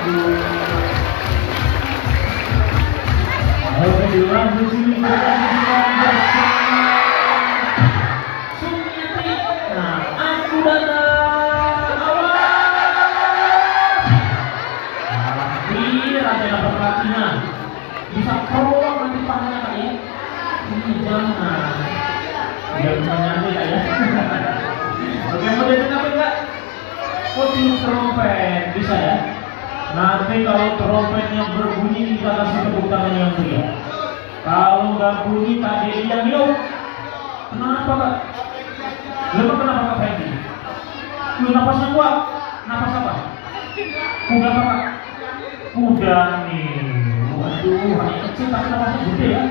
Oke, dilanjut sini bersama Sumiati. Nah, aku datang awal. Hampir aja dapat latihan. Bisa prolog nanti panahnya Kak ya. Ini jangan. Biar menyanyi Kak ya. Oke, mau jadi apa Kak? Tiup trompet bisa ya. Nanti kalau trompetnya berbunyi kita kasih tepuk tangan yang meriah. Kalau nggak bunyi Kak Dedi yang yuk. Kenapa Kak? Lalu kenapa Kak Fendi? Lu napasnya kuat. Napas apa? Kuda apa Kak? Kuda nih. Waduh, hanya kecil tapi napasnya gede ya.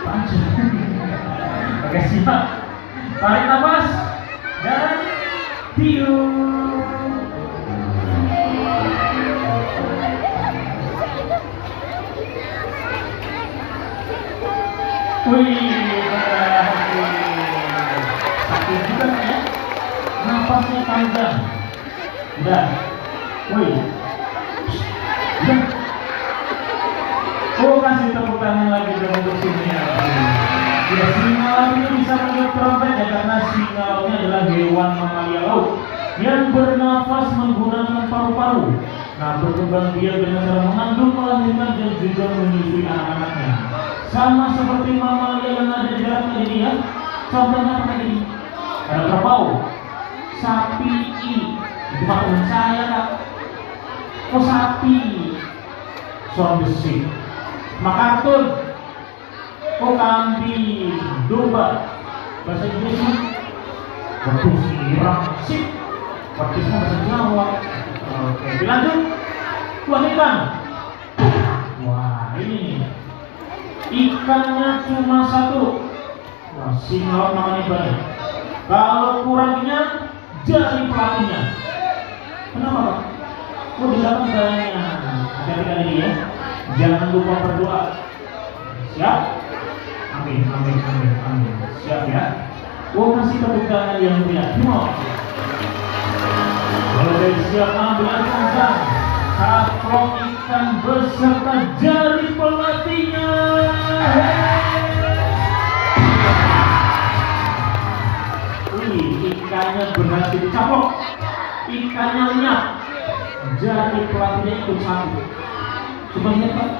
Panjang. Oke siap. Tarik napas dan tiup. Wih, sakit juga ya. Napasnya panjang. Udah. Wih. Udah. Oh, kasih tepuk tangan lagi untuk Sumiati. Ya, singa ini bisa meniup trompet ya karena singa adalah hewan mamalia laut yang bernafas menggunakan paru-paru. Nah, berkembang biak dengan cara mengandung, melahirkan dan juga menyusui anak-anaknya. Sama seperti mamalia yang ada di dalam ini ya. Contohnya apa ini? Ada kerbau, sapi, itu maklum saya Kak. Oh sapi, sound besi, makartun, oh kambing, domba, bahasa Inggris, betul sirang, sip, baptisnya bahasa Jawa. Oke, dilanjut, buah ikan. Wah ini nih. Ikannya cuma satu. Wah, singa namanya banyak. Kalau kurangnya jari pelatihnya. Kenapa Pak? Oh di belakang banyak. Hati-hati kali ini ya. Jangan lupa berdoa. Siap? Amin, amin, amin, amin. Siap ya? Oh kasih tepuk tangan yang meriah. Oke siap, ambil azan. Kaplok ikan beserta jari pelatihnya. Ikannya berhasil dicaplok. Ikannya lenyap. Jari pelatihnya ikut satu. Coba lihat Pak.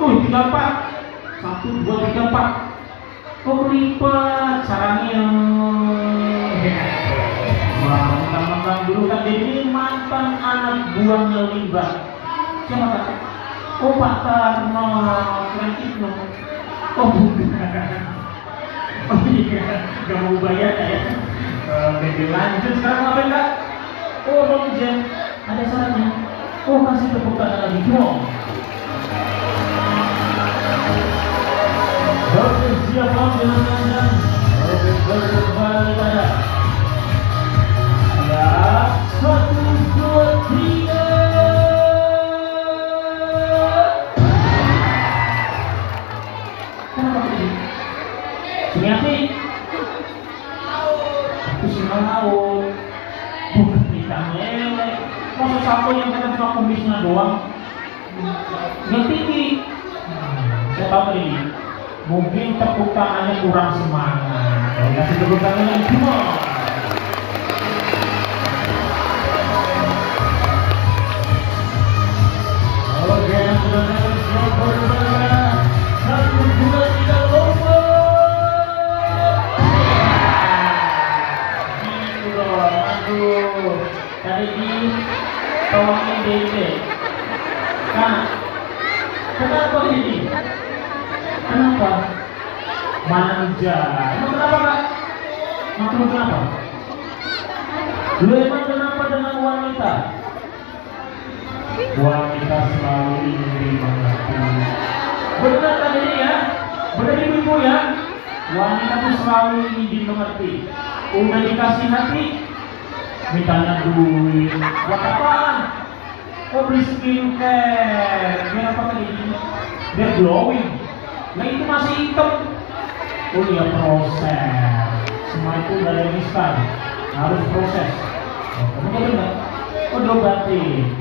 3, 4. 1, 2, 3, 4. Oh lipat caranya. Wah, mentang-mentang dulu Kak Dedi mantan anak buahnya Limbah. Siapa Kak? Oh Pak Tarno, keren itu. Oh bukan. Oh iya, gak mau bayar ya. Oke, lanjut sekarang apa Kak? Oh Bang Jen, ada syaratnya. Oh kasih tepuk tangan lagi dong. Oke, siap Bang dengan panjang. Oke, kembali pada. Siap, 1, 2, 3. Kenapa ini? Sumiati. Aku singa laut. Bukan ikan lele. Masa satu yang kena cuma kumisnya doang. Yang tinggi. Saya tahu tadi. Mungkin tepuk tangannya kurang semangat. Kasih tepuk tangan yang cuma. Oke, yang sudah siap bergerak. 1, 2, 3, lomba. Gitu dong, aduh. Tadi di tolongin Dede. Kak, kenapa ini? Kenapa? Manja. Emang kenapa Kak? Maklum kenapa? Lu emang kenapa dengan wanita? Wanita selalu ingin dimengerti. Benar kan ini ya? Benar ibu ya? Wanita itu selalu ingin dimengerti. Udah dikasih hati, mintanya duit. Buat apaan? Oh beli skincare. Biar apa tadi? Biar glowing. Nah itu masih hitam. Oh iya proses. Semua itu udah ada instan. Harus proses. Kamu nggak benar? Oh diobatin.